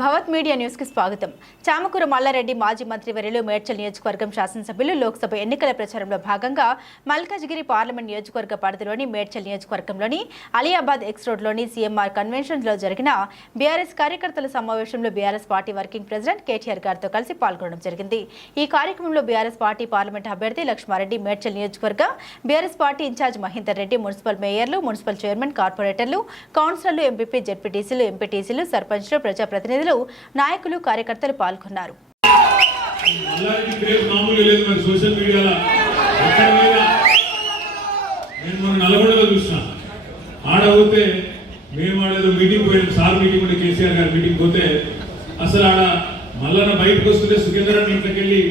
భవత్ media న్యూస్కి స్వాగతం. చామకూర మల్లారెడ్డి మాజీ మంత్రి వర్యులు మేడ్చల్ నియోజకవర్గం శాసనసభ్యులు లోక్సభ ఎన్నికల ప్రచారంలో భాగంగా మల్కాజ్గిరి పార్లమెంట్ నియోజకవర్గ పరిధిలోని మేడ్చల్ నియోజకవర్గంలోని అలియాబాద్ ఎక్స్ రోడ్లోని సీఎంఆర్ కన్వెన్షన్లో జరిగిన బీఆర్ఎస్ కార్యకర్తల సమావేశంలో BRS party working president KTR గారితో కలిసి పాల్గొనడం జరిగింది. ఈ కార్యక్రమంలో బీఆర్ఎస్ పార్టీ పార్లమెంట్ అభ్యర్థి లక్ష్మారెడ్డి మేడ్చల్ నియోజకవర్గ BRS party incharge Mahender Reddy municipal మేయర్లు municipal chairman కార్పొరేటర్లు కౌన్సిలర్లు ఎంపీపీ జెడ్పీటీసీలు ఎంపీటీసీలు సర్పంచ్లు ప్రజాప్రతినిధులు నాయకులు కార్యకర్తలు పాల్గొన్నారు. మల్లారెడ్డి క్రేజ్ మామూలుగా లేదు మరి సోషల్ మీడియాలో. ఎక్కడ పోయినా నేను మొన్న నల్గొండలో చూసిన. ఆడ పోతే మేము ఆడేదో మీటింగ్ పోయినాం. సార్ మీటింగ్ ఉంటే కేసీఆర్ గారి మీటింగ్ పోతే అసలు ఆడ మల్లన్న బయటకు వస్తుంటే సుఖేంద్ర ఇంట్లోకి వెళ్ళి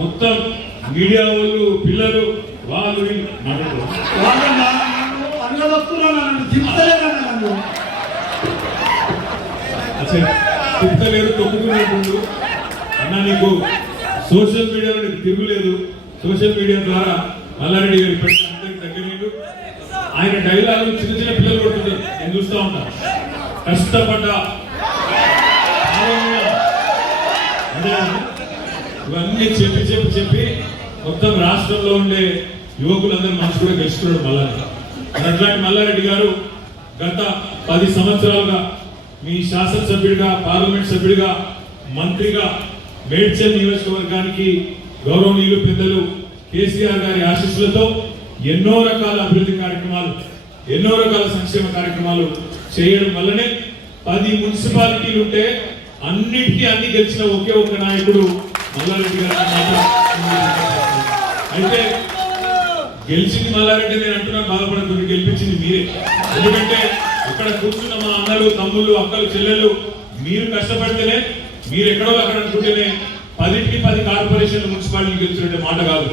మొత్తం మీడియా వాళ్ళు పిల్లలు వాళ్ళు వీళ్ళు మాట్లాడుతున్నారు వాళ్ళన్నా అన్నా అన్న నీకు సోషల్ మీడియాలో నీకు తిరుగులేదు. సోషల్ మీడియా ద్వారా మల్లారెడ్డి గారి పెట్టిన అందరికి ఆయన డైలాగ్ చిన్న చిన్న పిల్లలు కొడుతుంది నేను చూస్తా ఉంటా. కష్టపడ్డ ఇవన్నీ చెప్పి చెప్పి చెప్పి మొత్తం రాష్ట్రంలో ఉండే యువకులందరూ మనసు కూడా గెలుచుకున్నాడు మల్లారెడ్డి. అట్లాంటి మల్లారెడ్డి గారు గత పది సంవత్సరాలుగా మీ శాసనసభ్యుడిగా పార్లమెంట్ సభ్యుడిగా మంత్రిగా మేడ్చల్ నియోజకవర్గానికి గౌరవనీయులు పెద్దలు కేసీఆర్ గారి ఆశీస్సులతో ఎన్నో రకాల అభివృద్ధి కార్యక్రమాలు ఎన్నో రకాల సంక్షేమ కార్యక్రమాలు చేయడం వల్లనే పది మున్సిపాలిటీలు ఉంటే అన్నిటికీ అన్ని గెలిచిన ఒకే ఒక నాయకుడు మల్లారెడ్డి గారు అయితే గెలిచింది మల్లారెడ్డి నేను అంటున్నా బాధపడకుండా గెలిపించింది మీరే. ఎందుకంటే అక్కడ కూర్చున్న మా అన్నలు తమ్ముళ్ళు అక్కలు చెల్లెలు మీరు కష్టపడితేనే మీరు ఎక్కడో అక్కడ అనుకుంటేనే పదింటికి పది కార్పొరేషన్ మున్సిపాలిటీ గెలిచినట్టే మాట కాదు.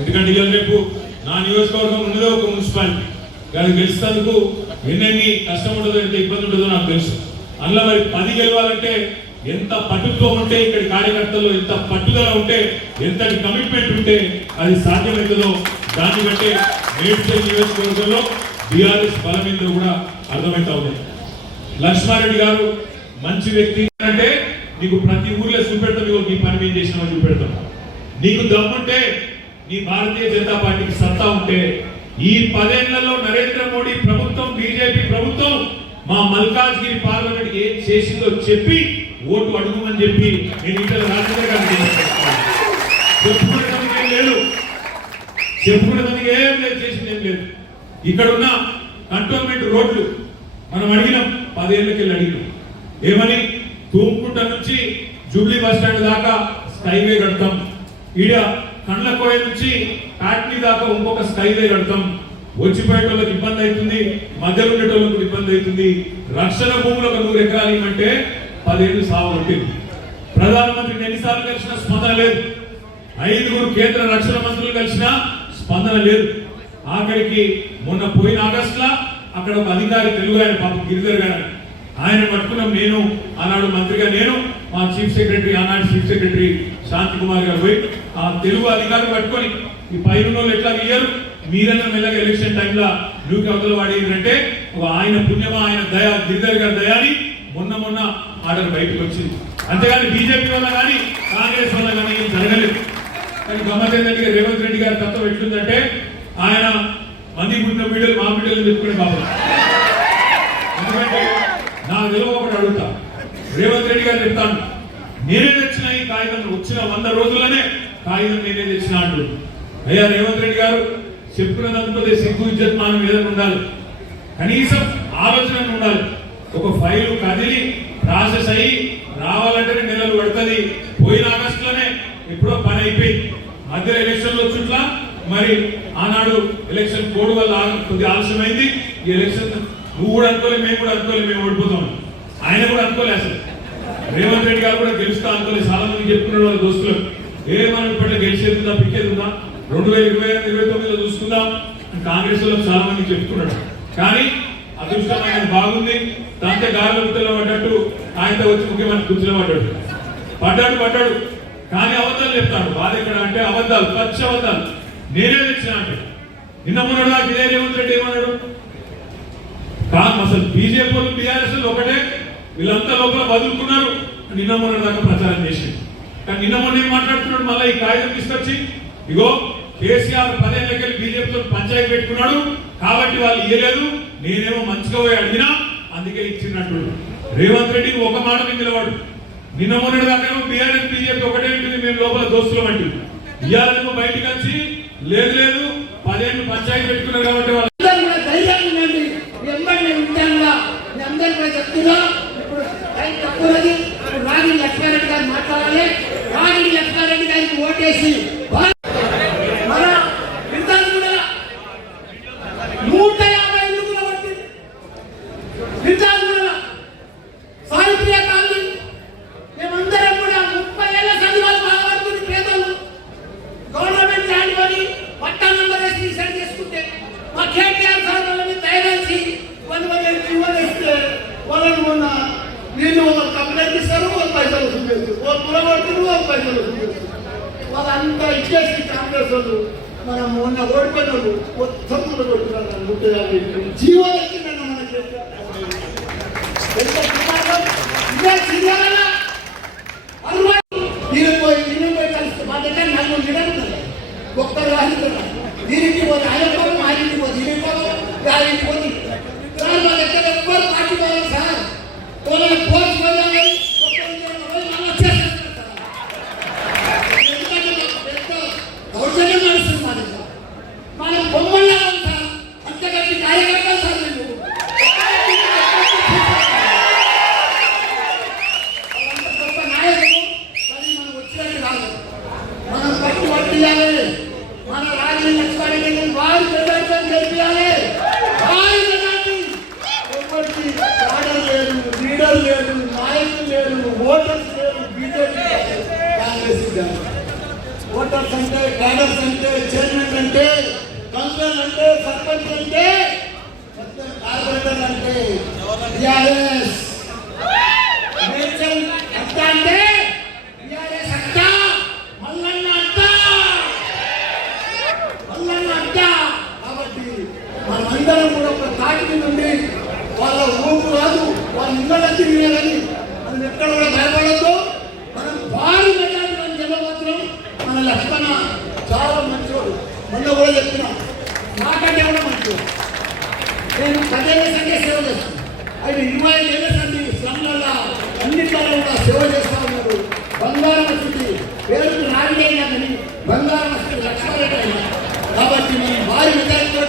ఎందుకంటే ఇవాళ రేపు నా నియోజకవర్గం ఉన్నదే ఒక మున్సిపాలిటీ. కానీ గెలిచినందుకు ఎన్నెన్ని కష్టం ఉండదో ఎంత ఇబ్బంది ఉండదో నాకు తెలుసు. అందులో మరి పది గెలవాలంటే ఎంత పట్టుత్వం ఉంటే ఇక్కడ కార్యకర్తలు ఎంత పట్టుదల ఉంటే ఎంతటి కమిట్మెంట్ ఉంటే అది సాధ్యమవుతుందో దాన్ని బట్టి మేడ్చల్ నియోజకవర్గంలో బీఆర్ఎస్ బలం కూడా అర్థమవుతా ఉంది. లక్ష్మారెడ్డి గారు మంచి వ్యక్తి అంటే నీకు ప్రతి ఊర్లో చూపెడతాం ఇగో నీ పని మేము చేసినామని చూపెడతాం. నీకు దమ్ముంటే నీ భారతీయ జనతా పార్టీకి సత్తా ఉంటే ఈ పదేళ్ళలో నరేంద్ర మోడీ ప్రభుత్వం బీజేపీ ప్రభుత్వం మా మల్కాజ్గిరి పార్లమెంట్ ఏం చేసిందో చెప్పి ఓటు అడుగుమని చెప్పి నేను ఇక్కడ రాజేంద్ర గారికి చెప్పుకునేదానికి ఏం లేదు. చెప్పుకునేదానికి ఏం లేదు చేసింది ఏం లేదు. ఇక్కడ ఉన్న కంటోన్మెంట్ రోడ్లు మనం అడిగినాం పదేళ్ళకి వెళ్ళి అడిగినాం ఏమని? తూంపుట నుంచి జూబ్లీ బస్ స్టాండ్ దాకా స్కైవే కడతాం. ఈడ కండ్లకోయ నుంచి కాట్నీ దాకా ఇంకొక స్కైవే కడతాం. వచ్చిపోయేటోళ్ళకి ఇబ్బంది అవుతుంది మధ్యలో ఉండేటోళ్ళకి ఇబ్బంది అవుతుంది. రక్షణ భూములు ఒక నూరు ఎకరాలు ఇవ్వమంటే పదేళ్ళు సాగు కొట్టింది. ప్రధానమంత్రిని ఎన్నిసార్లు కలిసినా స్పందన లేదు. ఐదుగురు కేంద్ర రక్షణ మంత్రులు కలిసినా స్పందన లేదు. ఆఖరికి మొన్న పోయిన ఆగస్టులా అక్కడ ఒక అధికారి తెలుగు ఆయన పాప గిరిధర్ గారు ఆయన పట్టుకున్నాం నేను ఆనాడు మంత్రిగా నేను మా చీఫ్ సెక్రటరీ ఆనాడు చీఫ్ సెక్రటరీ శాంతి కుమార్ గారు పోయి ఆ తెలుగు అధికారి పట్టుకొని ఈ పైన ఎట్లా ఇయ్యరు మీరన్నా మెల్లగా ఎలక్షన్ టైంలో డ్యూకి అవతల వాడేంటంటే ఒక ఆయన పుణ్యమా ఆయన దయా గిరిధర్ గారి దయాని మొన్న మొన్న ఆర్డర్ బయటకు వచ్చింది. అంతేగాని బీజేపీ వల్ల కానీ కాంగ్రెస్ వల్ల కానీ ఏం జరగలేదు. కానీ గమ్మత్ ఏంటంటే రేవంత్ రెడ్డి గారి తత్వం ఎట్లుందంటే ఆయన మంది పుట్టిన బిడ్డలు మా బిడ్డలు చెప్పుకునే బాబు. ఎందుకంటే నా విలువ ఒకటి అడుగుతా. రేవంత్ రెడ్డి గారు చెప్తాను నేనే తెచ్చిన ఈ కాగితం వచ్చిన వంద రోజుల్లోనే కాగితం నేనే తెచ్చిన అంటు. అయ్యా రేవంత్ రెడ్డి గారు చెప్పుకున్నదంతా సిగ్గు ఇజ్జత్ మానం ఏదైనా ఉండాలి. కనీసం ఆలోచన ఉండాలి. ఒక ఫైల్ కదిలి ప్రాసెస్ అయ్యి రావాలంటేనే నెలలు పడుతుంది. పోయిన ఆగస్టులోనే ఎప్పుడో పని అయిపోయింది. మధ్యలో ఎలక్షన్లు వచ్చుట్లా మరి ఆనాడు ఎలక్షన్ కోడ్ వల్ల కొద్దిగా ఆలస్యమైంది. ఈ ఎలక్షన్ నువ్వు కూడా అనుకోలే మేము కూడా అనుకోలే మేము ఓడిపోతాం. ఆయన కూడా అనుకోలే అసలు. రేవంత్ రెడ్డి గారు కూడా గెలుస్తా అనుకోలేదు చాలా మంది చెప్పుకున్నాడు వాళ్ళ దోస్తులు. ఏ మనం ఇప్పట్లో గెలిచేది ఉందా పిక్కేది ఉందా? రెండు వేల ఇరవై ఐదు ఇరవై తొమ్మిదిలో చూసుకుందాం. కాంగ్రెస్లో చాలా మంది చెప్తున్నాడు కానీ అదృష్టం ఆయన బాగుంది. దాంతో గాలి పడ్డట్టు ఆయనతో వచ్చి ముఖ్యమంత్రి గుర్తులో పడ్డాడు. పడ్డాడు పడ్డాడు. కానీ అబద్ధాలు చెప్తాడు బాధ ఎక్కడ అంటే అబద్ధాలు పచ్చి అబద్ధాలు. నేనే తెచ్చిన అంటే నిన్న మొన్నటి ఇదే రేవంత్ రెడ్డి ఏమన్నాడు? కాదు అసలు బీజేపీ బీఆర్ఎస్ ఒకటే. వీళ్ళంతా లోపల బదులుకున్నారు. నిన్న మొన్న దాకా ప్రచారం చేసింది కానీ నిన్న మొన్న ఏం మాట్లాడుతున్నాడు? మళ్ళీ ఈ కాగితం తీసుకొచ్చి ఇగో కేసీఆర్ పదేళ్ళకెళ్ళి బీజేపీతో పంచాయతీ పెట్టుకున్నాడు. కాబట్టి వాళ్ళు ఇయ్యలేదు. నేనేమో మంచిగా పోయి అడిగినా అందుకే ఇచ్చినట్టు రేవంత్ రెడ్డి ఒక మాట మీద నిన్న మొన్నటి దాకా బీఆర్ఎస్ బీజేపీ ఒకటే ఉంటుంది మేము లోపల దోస్తులం అంటే ఇయ్యాలేమో బయటకు వచ్చి లేదు లేదు. పదేళ్ళు పంచాయతీ పెట్టుకున్నారు కాబట్టి వాళ్ళు అందరూ కూడా ధైర్యంగా ఉండండి మీ అందరినీ ఉంటానుగా మీ అందరూ కూడా చెప్తున్నా ఇప్పుడు టైం తక్కువది ఇప్పుడు రాగిడి లక్ష్మారెడ్డి గారు మాట్లాడాలి రాగిడి లక్ష్మారెడ్డి గారికి ఓటేసి భారత- మన విధానం కూడా నూట యాభై ఇల్లు కూడా పట్టింది విధానం కూడా సాహిత్య కాలనీ మేమందరం కూడా ముప్పై ఏళ్ళ చదివాలు బాధపడుతుంది పేదలు గవర్నమెంట్ ల్యాండ్ కొని పట్టా నెంబర్ వేసి రీసెంట్ చేసుకుంటే మా కేటీఆర్ సార్ వాళ్ళని తయారేసి వాళ్ళు వాళ్ళు జీవోలు ఇస్తే వాళ్ళని మొన్న వీళ్ళు ఒక కంప్లైంట్ ఇస్తారు వాళ్ళు పైసలు వసూలు చేస్తారు వాళ్ళు పురగొడుతున్నారు వాళ్ళు పైసలు వసూలు చేస్తారు అంతా ఇచ్చేసి కాంగ్రెస్ వాళ్ళు మనం మొన్న ఓడిపోయిన వాళ్ళు మొత్తం కొడుతున్నారు నూట యాభై జీవోలు ఇచ్చిందన్న మన అరవై దీనికి పోయి కలిసి ఒక్కరు రాహితున్నారు దీనికి ఆయన పోదు మా ఇంటికి పోయి దీనికి పోయి ఆ ఇంటికి పోయి సార్ ఎవ్వరు పార్టీ పోవాలి సార్. వాళ్ళని పోస్ట్ పోయాలి ఒక్కరు పోయి మనం వచ్చేస్తారు సార్. ఎందుకంటే పెద్ద దౌర్జన్యం నడుస్తుంది మా దగ్గర మనం బొమ్మల్లా ఉంటాం అంతకంటే కార్యకర్తలు సార్ మేము అంత గొప్ప నాయకుడు కానీ మనం వచ్చినట్టు కాదు మనం పట్టు పట్టియాలి మన రాజకీయ లక్ష్యాన్ని వారి ప్రజార్థం గెలిపించాలి వారి ప్రజార్థం ఎవరికి లీడర్ లేరు లీడర్ లేరు నాయకులు లేరు ఓటర్స్ లేరు బీజేపీ కాంగ్రెస్ ఇద్దాం. ఓటర్స్ అంటే క్యాడర్స్ అంటే చైర్మన్ అంటే కౌన్సిలర్ అంటే సర్పంచ్ అంటే కార్పొరేటర్ అంటే టిఆర్ఎస్ అత్త అంటే టిఆర్ఎస్ అత్త మల్లన్న అత్త. మల్లన్న అత్త. కాబట్టి మనమందరం కూడా ఒక తాటి వాళ్ళ ఊపు కాదు వాళ్ళ ఇళ్ళ తిరిగేదని మనం ఎక్కడ కూడా భయపడద్దు. లక్ష్మణ చాలా మంచివాడు మొన్న కూడా చెప్తున్నా నాకంటే కూడా మంచివాడు నేను పదేళ్ళ సంఖ్య సేవ చేస్తాను. ఆయన ఇరవై ఐదు ఏళ్ళ సంఖ్య స్లంలలో అన్నింటిలో కూడా సేవ చేస్తా ఉన్నారు. బంగారం వస్తుంది. పేరుకు నాడినైనా కానీ బంగారం వస్తుంది. లక్ష్మారెడ్డి కాబట్టి మనం భారీ విధానంతో